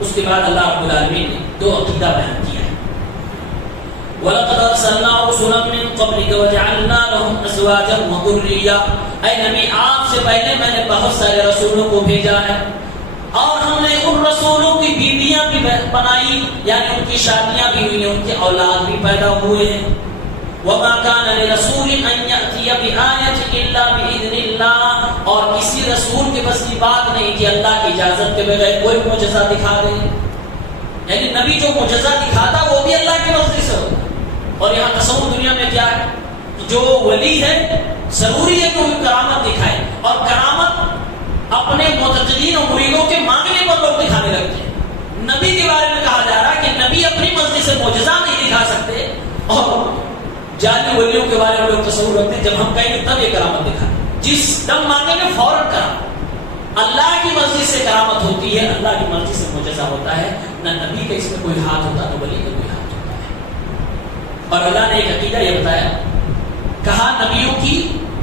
اس کے بعد اللہ رب العالمین نے دو عقیدہ بیان کیا ہے، وَلَقَدْ أَرْسَلْنَا رُسُلًا مِّن قَبْلِكَ وَجَعَلْنَا لَهُمْ أَزْوَاجًا وَذُرِّيَّةً، اے نبی آپ سے پہلے میں نے بہت سارے رسولوں کو بھیجا ہے اور ہم نے ان رسولوں کی بیویاں بھی بنائی، یعنی ان کی شادیاں بھی ہوئی ہیں، ان کے اولاد بھی پیدا ہوئے ہیں۔ وَمَا كَانَ لِرَسُولٍ أَن يَأْتِيَ بِآيَةٍ إِلَّا بِإِذْنِ اللَّهِ، اور کسی رسول کے بس کی بات نہیں کہ اللہ کی اجازت کے بغیر کوئی معجزہ دکھا دے، یعنی نبی جو معجزہ دکھاتا وہ بھی اللہ کی مرضی سے ہوتا۔ اور یہاں تصور دنیا میں کیا ہے کہ جو ولی ہے ضروری ہے کہ وہ کرامت دکھائے، اور کرامت اپنے معتقدین اور مریدوں کے مانگنے پر لوگ دکھانے لگتے ہیں۔ نبی کے بارے میں کہا جا رہا ہے کہ نبی اپنی مرضی سے معجزہ نہیں دکھا سکتے، اور جعلی ولیوں کے بارے میں لوگ تصور رکھتے ہیں جب ہم کہیں گے تب یہ کرامت دکھائیں، جس دم مانگیں گے فوراً کرامت۔ اللہ کی مرضی سے کرامت ہوتی ہے، اللہ کی مرضی سے معجزہ ہوتا ہے، نہ نبی کا اس میں کوئی ہاتھ ہوتا نہ ولی کا کوئی ہاتھ ہوتا ہے۔ اور اللہ نے ایک عقیدہ یہ بتایا، کہا نبیوں کی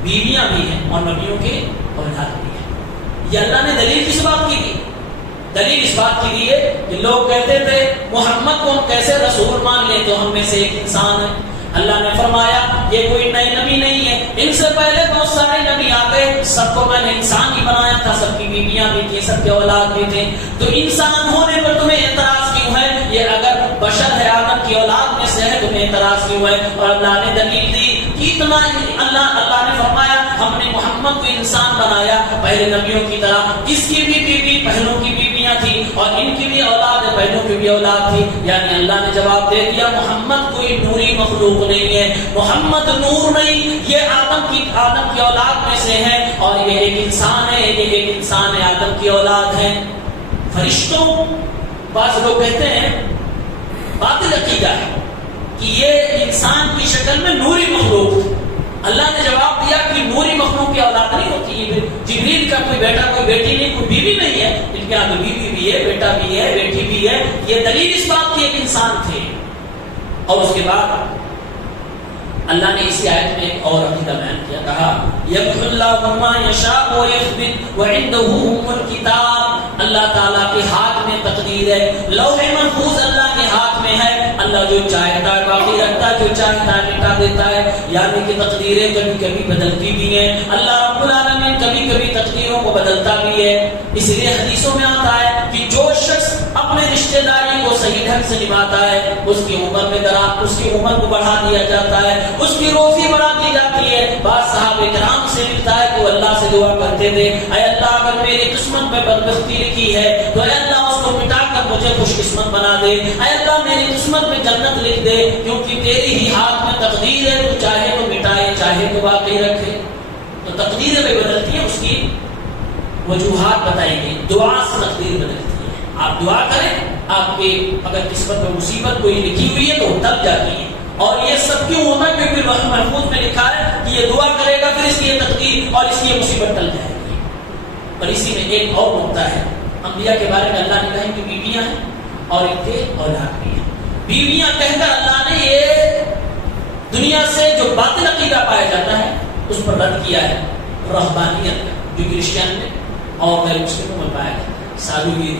بیویاں بھی ہیں اور نبیوں کے اولاد بھی ہیں۔ یہ اللہ نے دلیل کس بات کی تھی؟ دلیل اس بات کی دی ہے کہ لوگ کہتے تھے محمد کو ہم کیسے رسول مان لیں، تو ہم میں سے ایک انسان ہے۔ اللہ نے فرمایا یہ کوئی نئی نبی نہیں ہے، ان سے پہلے بہت سارے نبی آتے، سب کو میں نے انسان ہی بنایا تھا، سب کی بیویاں بھی تھیں، سب کے اولاد بھی تھے، تو انسان ہونے پر تمہیں اعتراض کیوں ہے؟ یہ اگر بشر ہے، آدم کی اولاد میں سے ہے، تمہیں اعتراض کیوں ہے؟ اور اللہ نے دلیل دی کہ اتنا اللہ نے فرمایا ہم نے محمد کو انسان بنایا پہلے نبیوں کی طرح، اس کی بھی بیوی پہلوں کی بیویاں تھی اور ان کی بھی اولاد پہلوں کی بھی اولاد تھی، یعنی اللہ نے جواب دے دیا محمد کوئی نوری مخلوق نہیں ہے، محمد نور نہیں، یہ آدم کی اولاد میں سے ہے، اور یہ ایک انسان ہے، یہ ایک انسان ہے، آدم کی اولاد ہے۔ فرشتوں، بعض لوگ کہتے ہیں باطل عقیدہ ہے کہ یہ انسان کی شکل میں نوری مخلوق تھی۔ اللہ نے جواب دیا کہ نوری مخلوق کی اولاد نہیں ہوتی، یہ جبریل کا کوئی بیٹا کوئی بیٹی نہیں، کوئی بیوی نہیں ہے، ان کے آگے بیوی بھی ہے، بیٹا بھی ہے، بیٹی بھی ہے، یہ دلیل اس بات کی ایک انسان تھے۔ اور اس کے بعد اللہ نے اسی آیت میں ایک اور عقیدہ بیان کیا، کہا یمحو اللہ ما یشاء ویثبت وعنده ام الکتاب، اللہ تعالیٰ کے ہاتھ میں تقدیر ہے، لوح محفوظ اللہ کے ہاتھ میں ہے، اللہ جو چاہتا ہے باقی رکھتا ہے، جو چاہتا ہے مٹا دیتا ہے، یعنی کہ تقدیریں کبھی کبھی بدلتی بھی ہیں، اللہ رب العالمین کبھی کبھی تقدیروں کو بدلتا بھی ہے۔ اس لیے حدیثوں میں آتا ہے کہ جو شخص اپنے رشتہ داری کو صحیح ڈھنگ سے نبھاتا ہے اس کی عمر کو بڑھا دیا جاتا ہے، اس کی روزی بڑھا دی جاتی ہے۔ بعض صحابہ کرام سے ملتا ہے تو اللہ سے دعا کرتے تھے اے اللہ اگر میری قسمت میں بدبختی لکھی ہے تو اے اللہ اس کو مٹا کر مجھے خوش قسمت بنا دے، اے اللہ میری قسمت میں جنت لکھ دے، کیونکہ تیری ہی ہاتھ میں تقدیر ہے، تو چاہے تو مٹائے چاہے تو باقی رکھے۔ تو تقدیریں بھی بدلتی ہیں، اس کی وجوہات بتائی گئی، دعا سے تقدیر بدلتی ہے۔ آپ دعا کریں، آپ کے اگر قسمت میں مصیبت کوئی لکھی ہوئی ہے تو تب جاتی ہے، اور یہ سب کیوں ہوتا ہے؟ کیونکہ لوح محفوظ میں لکھا ہے کہ یہ دعا کرے گا پھر اس کی یہ تقدیر اور اس کی یہ مصیبت ٹل جائے گی۔ اور اسی میں ایک اور نقطہ ہے، انبیاء کے بارے میں اللہ نے کہا کہ بیویاں ہیں اور ان کے اولاد بھی ہیں۔ بیویاں کہہ کر اللہ نے یہ دنیا سے جو باطل عقیدہ پایا جاتا ہے اس پر رد کیا ہے، رہبانیت جو کرسچن میں اور غیر مسلموں میں پایا جاتا ہے، سادگی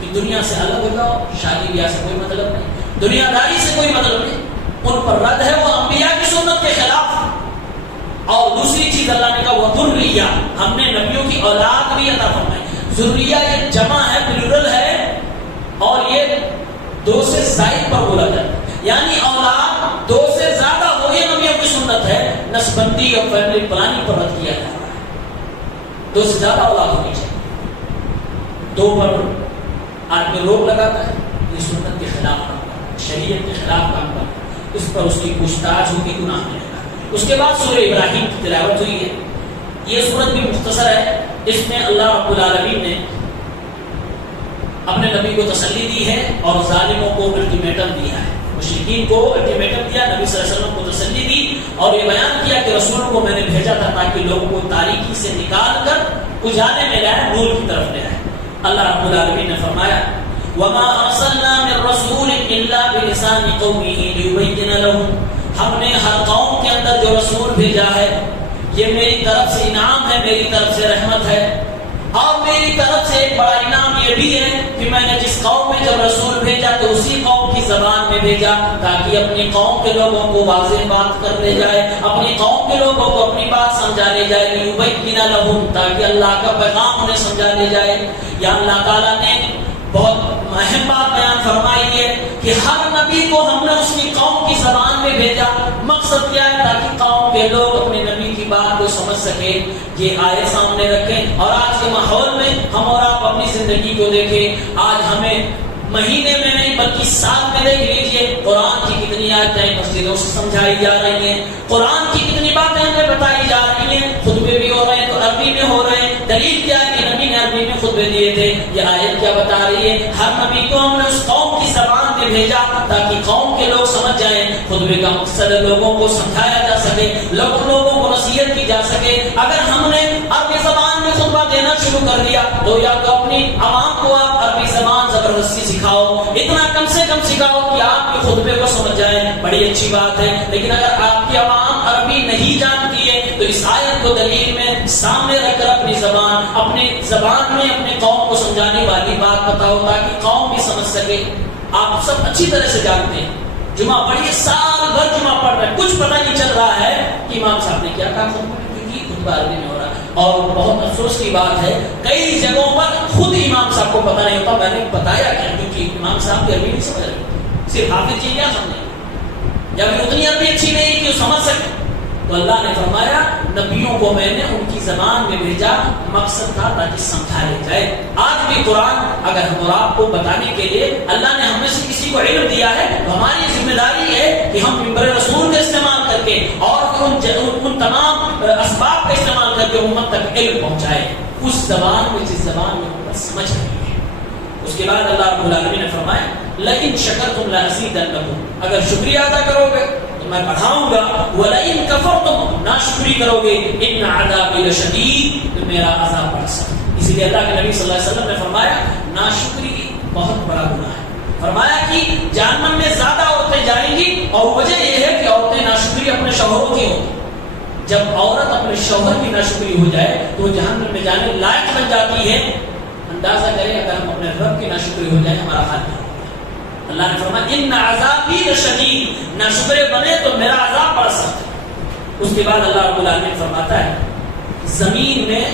کہ دنیا سے الگ ہو جاؤ، شادی بیاہ سے کوئی مطلب نہیں، دنیا داری سے کوئی مطلب نہیں، ان پر رد ہے، وہ انبیاء کی سنت کے خلاف۔ اور دوسری چیز اللہ نے کہا وہ ذریہ، ہم نے نبیوں کی اولاد بھی عطا فرمائی۔ ذریہ یہ جمع ہے، پلورل ہے، اور یہ دو سے زائد پر بولا جاتا ہے، یعنی اولاد دو سے زیادہ ہو، یہ نبیوں کی سنت ہے۔ نسبندی اور فیملی پلاننگ پر رد کیا جا رہا ہے، دو سے زیادہ اولاد ہونی چاہیے، دو پر آدمی روک لگاتا ہے، یہ سنت کے خلاف کام کرتا ہے، شریعت کے خلاف کام کرتا ہے، اس پر اس کی پوچھتاچھ ہوگی، گناہ میں لگا۔ اس کے بعد سورہ ابراہیم کی تلاوت ہوئی ہے، یہ سورت بھی مختصر ہے، اس میں اللہ رب العالمین نے اپنے نبی کو تسلی دی ہے اور ظالموں کو الٹیمیٹم دیا ہے، مشرکین کو الٹیمیٹم دیا، نبی صلی اللہ علیہ وسلم کو تسلی دی اور یہ بیان کیا کہ رسول کو میں نے بھیجا تھا تاکہ لوگوں کو تاریکی سے نکال کر اجالے میں لائے، نور کی طرف لے آئے۔ اللہ رب العالمین نے فرمایا وَمَا أَرْسَلْنَا مِن رَّسُولٍ إِلَّا بِلِسَانِ قَوْمِهِ لِيُبَيِّنَ لَهُمْ، ہم نے ہر قوم کے اندر جو رسول بھیجا ہے یہ میری طرف سے انعام ہے، میری طرف سے رحمت ہے، اور میری طرف سے ایک بڑا انعام یہ بھی ہے کہ میں نے جس قوم میں جب رسول بھیجا تو اسی قوم کی زبان میں بھیجا تاکہ اپنی قوم کے لوگوں کو واضح بات کر لے جائے، اپنی قوم کے لوگوں کو اپنی بات سمجھا لے جائے، لِيُبَيِّنَ لَهُمْ، تاکہ اللہ کا پیغام انہیں سمجھا لے جائے۔ یا اللہ تعالیٰ نے بہت اہم بات بیان فرمائی ہے کہ ہر نبی کو ہم نے اس کی قوم کی زبان میں بھیجا، مقصد کیا ہے؟ تاکہ قوم کے لوگ اپنے نبی کی بات کو سمجھ سکیں، یہ آیت سامنے رکھیں۔ اور آج کے ماحول میں ہم اور آپ اپنی زندگی کو دیکھیں، آج ہمیں مہینے میں نہیں بلکہ سال میں دیکھ لیجئے قرآن کی کتنی آیتیں مسجدوں سے سمجھائی جا رہی ہیں، قرآن کی کتنی باتیں ہمیں بتائی جا رہی ہیں، خطبے بھی ہو رہے ہیں تو عربی میں ہو رہے ہیں۔ دلیل کیا ہے کہ نبی نے عربی میں خطبے دیے تھے؟ یہ آیت کیا بتا رہی ہے؟ ہر نبی کو ہم نے اس قوم کی زبان میں بھیجا تاکہ قوم کے لوگ سمجھ جائیں۔ خطبے کا مقصد لوگوں کو سمجھایا جا سکے، لوگوں کو نصیحت کی جا سکے۔ اگر ہم نے عربی زبان میں خطبہ دینا شروع کر دیا تو یا تو اپنی عوام کو آپ عربی زبان زبردستی سکھاؤ، اتنا کم سے کم سکھاؤ کہ آپ کے خطبے کو سمجھ جائیں، بڑی اچھی بات ہے۔ لیکن اگر آپ کی عوام عربی نہیں جانتی ہے تو اس آیت کو دلیل میں سامنے رکھ کر اپنی زبان میں اپنے قوم کو سمجھانے والی بات بتاؤ تاکہ قوم بھی سمجھ سکے۔ آپ سب اچھی طرح سے جانتے ہیں، جمعہ پڑھیے، سال بھر جمعہ پڑھ رہے ہیں، کچھ پتہ نہیں چل رہا ہے کہ امام صاحب نے کیا کہا خطبہ میں، کیونکہ خطبہ عربی میں ہو رہا ہے۔ اور بہت افسوس کی بات ہے کئی جگہوں پر خود امام صاحب کو پتہ نہیں ہوتا میں نے بتایا کیا، کیونکہ امام صاحب کی عربی نہیں سمجھ رہے، صرف حافظ جی کیا سمجھے، یا پھر اتنی عربی اچھی نہیں کہ وہ سمجھ سکے۔ تو اللہ نے فرمایا نبیوں کو میں نے ان کی زبان میں بھیجا، مقصد تھا تاکہ سمجھایا جائے۔ آج بھی قرآن اگر ہم اور آپ کو بتانے کے لیے اللہ نے ہم میں سے کسی کو علم دیا ہے تو ہماری ذمہ داری ہے کہ ہم ممبر رسول کا استعمال کر کے اور ان تمام اسباب کا استعمال کر کے امت تک علم پہنچائے اس زبان میں جس زبان میں امت سمجھ رہی ہے۔ اس کے بعد اللہ رب العالمین نے فرمایا لئن شکرتم لازیدنکم، اگر شکریہ ادا کرو گے میں بڑھاؤں گا، وَلَئِن كَفَرْتُمْ، ناشکری کرو گے، إِنَّ عَذَابِي لَشَدِيدٌ، تو میرا عذاب بڑا سخت ہے۔ اسی لیے اللہ کے نبی صلی اللہ علیہ وسلم نے فرمایا ناشکری بہت بڑا گناہ ہے، فرمایا کہ جہنم میں زیادہ عورتیں جائیں گی اور وجہ یہ ہے کہ عورتیں ناشکری اپنے شوہروں کی ہوتی، جب عورت اپنے شوہر کی ناشکری ہو جائے تو جہنم میں جانے لائق بن جاتی ہے۔ اندازہ کریں اگر ہم اپنے رب کی ناشکری ہو جائے ہمارا حال کیا ہوگا۔ اللہ نے فرمایا ان عذابی لشدید، ناشکرے بنے تو میرا عذاب بڑا سخت ہے۔ اس کے بعد اللہ رب العالمین فرماتا ہے زمین میں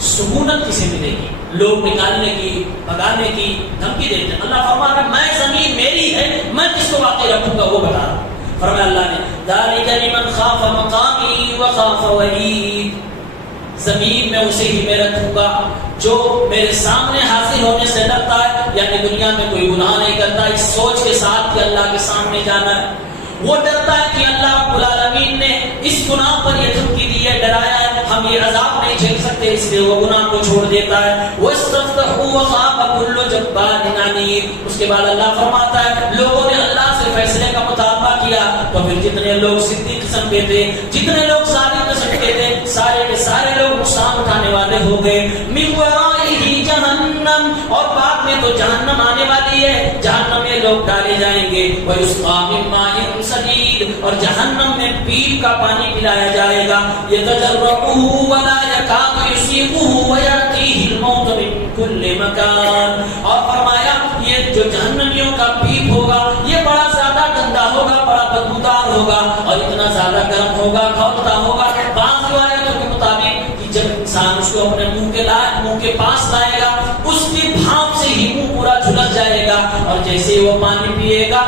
سکونت کسے ملے گی؟ لوگ نکالنے کی، بھگانے کی دھمکی دیتے ہیں، اللہ فرماتا ہے میں زمین میری ہے، میں کس کو باقی رکھوں گا وہ بتا رہا ہوں۔ فرمایا اللہ نے ذالک لمن خاف مقامی وخاف وعید، زمین میں اسے ہی میں رکھوں گا جو میرے سامنے حاضر ہونے سے ڈرتا ہے، یعنی دنیا میں کوئی گناہ نہیں کرتا اس سوچ کے ساتھ کہ اللہ کے سامنے جانا ہے، وہ ڈرتا ہے کہ اللہ رب العالمین نے اس گناہ پر یہ دھمکی دی ہے، ڈرایا ہے، ہم یہ عذاب نہیں جھیل سکتے، اس لیے وہ گناہ کو چھوڑ دیتا ہے۔ وَاسْتَفْتَحُوا وَخَابَ كُلُّ جَبَّارٍ عَنِيدٍ، اس کے بعد اللہ فرماتا ہے لوگوں نے اللہ سے فیصلے کا مطالبہ کیا تو پھر جتنے لوگ صدیق قسم کے تھے، جتنے لوگ ظالم قسم کے تھے، سارے کے سارے لوگ نقصان اٹھانے والے ہو گئے۔ مِن وَرَائِهِ جَهَنَّمَ، اور بعد میں تو جہنم آنے والی ہے، جہنم میں لوگ ڈالے جائیں گے۔ وَيُسْقَىٰ مِن مَّاءٍ صَدِيدٍ، اور جہنم میں پیپ کا پانی پلایا جائے گا۔ يَتَجَرَّعُهُ وَلَا يَكَادُ يُصِيبُهُ وَيَأْتِيهِ الْمَوْتُ مِن كُلِّ مَكَانٍ، اور فرمایا یہ جو جہنمیوں کا پیپ ہوگا یہ بڑا زیادہ گندا ہوگا، بڑا بدبودار ہوگا اور اتنا زیادہ گرم ہوگا، کھولتا ہوگا۔ بعض روایتوں کے مطابق کہ جب انسان اس کو اپنے منہ کے پاس لائے گا اس کی بھاپ سے ہی منہ پورا جھلس جائے گا، اور جیسے وہ پانی پیے گا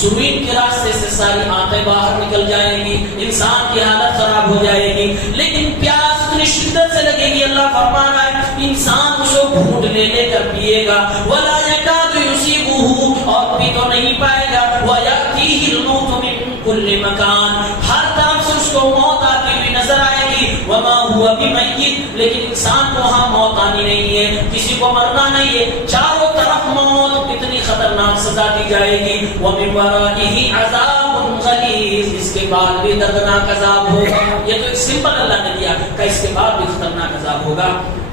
سوئن کے راستے سے ساری آنتیں باہر نکل جائیں گی، انسان کی حالت خراب ہو جائے گی۔ لیکن پیاس اتنی شدت سے لگے گی، اللہ فرما رہا ہے انسان اس کو گھونٹ لے لے کر پیے گا۔ ولا یکاد یصیبہ، اور پی تو نہیں پائے گا۔ ویأتیہ الموت من کل مکان، ہر طرف سے اس کو موت آتی ہوئی نظر آئے گی۔ وما هو بمیت، لیکن انسان کو وہاں موت آنی نہیں ہے، کسی کو مرنا نہیں ہے، چاروں طرف موت۔ اتنی خطرناک سزا دی جائے گی. وَمِن وَرَائِهِ عَذَابٌ غَلِيظٌ، اس کے بعد بھی دردناک عذاب ہوگا. یہ تو ایک سمپل اللہ نے دیا کہ اس کے بعد بھی خطرناک عذاب ہوگا.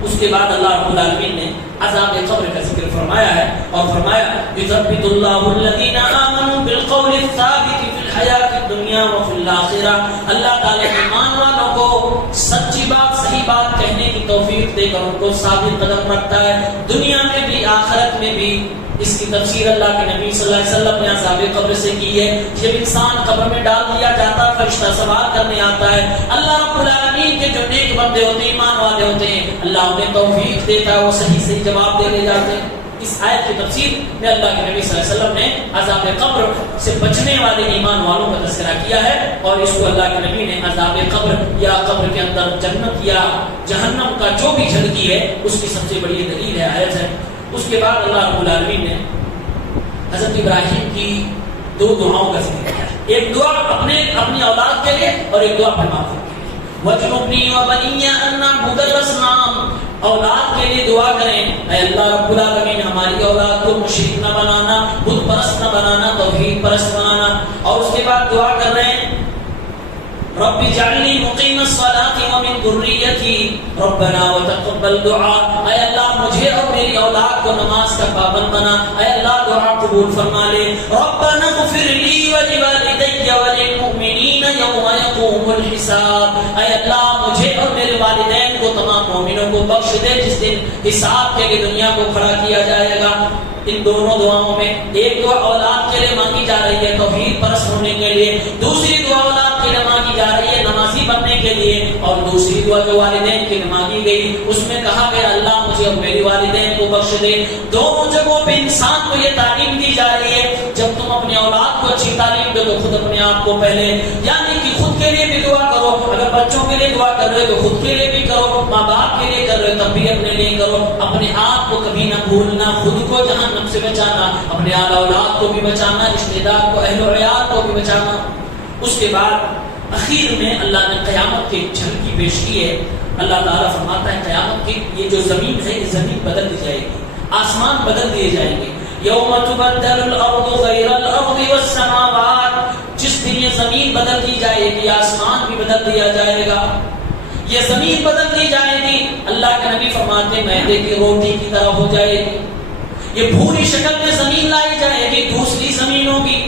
اس کے بعد اللہ رب العالمین نے عذاب قبر کا ذکر فرمایا ہے اور فرمایا یثبت اللہ الذین آمنوا بالقول الثابت فی الحیاۃ الدنیا وفی الآخرہ. اللہ تعالی ایمان والوں کو سچی بات صحیح بات کہنے کی توفیق دے کر ان کو ثابت قدم رکھتا ہے دنیا میں بھی آخرت میں بھی. اس کی تفسیر اللہ کے نبی صلی اللہ علیہ وسلم نے عذاب قبر سے کی ہے. جب انسان قبر میں ڈال دیا جاتا ہے فرشتہ سوال کرنے آتا ہے. اللہ رب العالمین کے جو نیک بندے ہوتے ہیں ایمان والے ہوتے ہیں اللہ انہیں توفیق دیتا ہے وہ صحیح صحیح جواب دینے جاتے ہیں. اس آیت کی تفسیر میں اللہ کے نبی صلی اللہ علیہ وسلم نے عذاب قبر سے بچنے والے ایمان والوں کا تذکرہ کیا ہے اور اس کو اللہ کے نبی نے عذاب قبر یا قبر کے اندر جنت یا جہنم کا جو بھی جھلکی ہے اس کی سب سے بڑی دلیل ہے آیت ہے. اس کے بعد اللہ رب العالمین نے حضرت ابراہیم کی دو دعاؤں کا ذکر کیا. ایک دعا اپنی اولاد کے لیے اور ایک دعا اپنے ماں باپ کے لیے. وَجْنُبْنِي وَبَنِيَّ أَن نَّعْبُدَ الْأَصْنَامَ، اولاد کے لیے دعا کریں اے اللہ رب العالمین ہماری اولاد کو مشرک نہ بنانا، بت پرست نہ بنانا، توحید پرست بنانا. اور اس کے بعد دعا کر رہے ہیں رب اجعلنی مقیم الصلاۃ ومن ذریتی ربنا وتقبل دعاء. اے اللہ مجھے اور میری اولاد کو نماز کا پابند بنا، اے اللہ دعا قبول فرما لے. ربنا اغفر لی ولوالدی وللمؤمنین یوم یقوم الحساب. اے اللہ مجھے اور میرے والدین کو تمام مومنوں کو بخش دے جس دن حساب کے لیے دنیا کو کھڑا کیا جائے گا. ان دونوں دعاؤں میں ایک دعا اولاد کے لیے مانگی جا رہی ہے توحید پرست ہونے کے لیے، دوسری دعا اولاد کے لیے مانگی جا رہی ہے نمازی بننے کے لیے، اور دوسری دعا جو والدین کے لیے مانگی گئی اس میں کہا گیا اللہ مجھے اور میری والدین کو بخش دے. دونوں جگہوں پہ انسان کو یہ تعلیم دی جا رہی ہے جب تم اپنے اولاد کو اچھی تعلیم دو تو خود اپنے آپ کو پہلے یعنی کہ خود کے لیے بھی دعا کرو. اگر بچوں کے لیے دعا کر رہے تو خود کے لیے بھی کرو، ماں باپ کے لیے کر رہے تب بھی اپنے لیے کرو. اپنے آپ کو کبھی نہ بھولنا، خود کو جہنم سے بچانا، اپنے آل اولاد کو بھی بچانا، رشتہ دار کو اہل و عیال کو بھی بچانا. اس کے بعد اخیر میں اللہ نے قیامت کی جھلکی پیش کی ہے. اللہ تعالیٰ فرماتا ہے قیامت کی یہ جو زمین ہے یہ زمین بدل دی جائے گی، آسمان بدل دیے جائیں گے. یوم تبدل الارض غیر الارض والسماوات، جس دن یہ زمین بدل دی جائے گی آسمان بھی بدل دیا جائے گا. یہ زمین بدل دی جائے گی اللہ کے نبی فرماتے ہیں میدے کی روٹی کی طرح ہو جائے گی. یہ بھوری شکل میں زمین لائی جائے گی دوسری زمین ہوگی.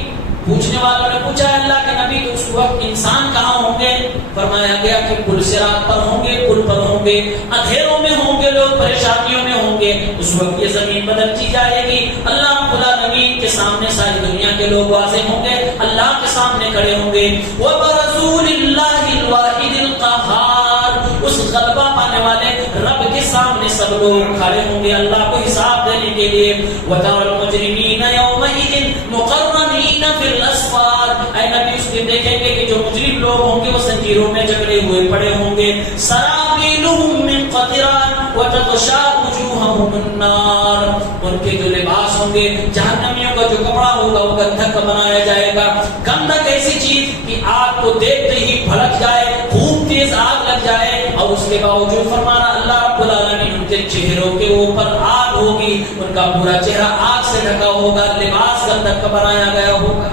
پوچھنے والوں نے پوچھا اللہ کے نبی تو اس وقت انسان کہاں ہوں گے؟ فرمایا گیا کہ پل صراط پر ہوں گے، پل پر ہوں گے، اندھیروں میں ہوں گے، لوگ پریشانیوں میں ہوں گے. اس وقت یہ زمین بدلتی جائے گی. اللہ رب العالمین کے سامنے ساری دنیا کے لوگ واضح ہوں گے، اللہ کے سامنے کھڑے ہوں گے. وَبَرَزُوا لِلَّهِ الْوَاحِدِ الْقَهَّارِ، اس غلبہ پانے والے رب کے سامنے سب لوگ کھڑے ہوں گے اللہ کو حساب دینے کے لیے. وَتَرَى الْمُجْرِمِينَ يَوْمَئِذٍ مُقَرَّنِينَ فِي الْأَصْفَادِ، اے نبی اس دن دیکھیں گے کہ جو مجرم لوگ ہوں گے وہ زنجیروں میں جکڑے ہوئے پڑے ہوں گے. سَرَابِيلُهُم مِّن قَطِرَانٍ وَتَغْشَىٰ وُجُوهَهُمُ النَّارُ، ان کے جو لباس ہوں گے جہنمیوں کا جو کپڑا ہوگا وہ گندھک بنایا جائے گا. گندھک ایسی چیز کہ آگ کو دیکھتے ہی بھڑک جائے، خوب تیز آگ لگ جائے، اور اس کے باوجود فرمانا اللہ رب العالمین ان کے چہروں کے اوپر آگ ہوگی، ان کا پورا چہرہ آگ سے ڈھکا ہوگا، لباس گندھک کا بنایا گیا ہوگا.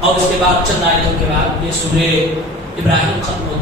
اور اس کے بعد چند آیتوں کے بعد یہ سورہ ابراہیم ختم ہوتی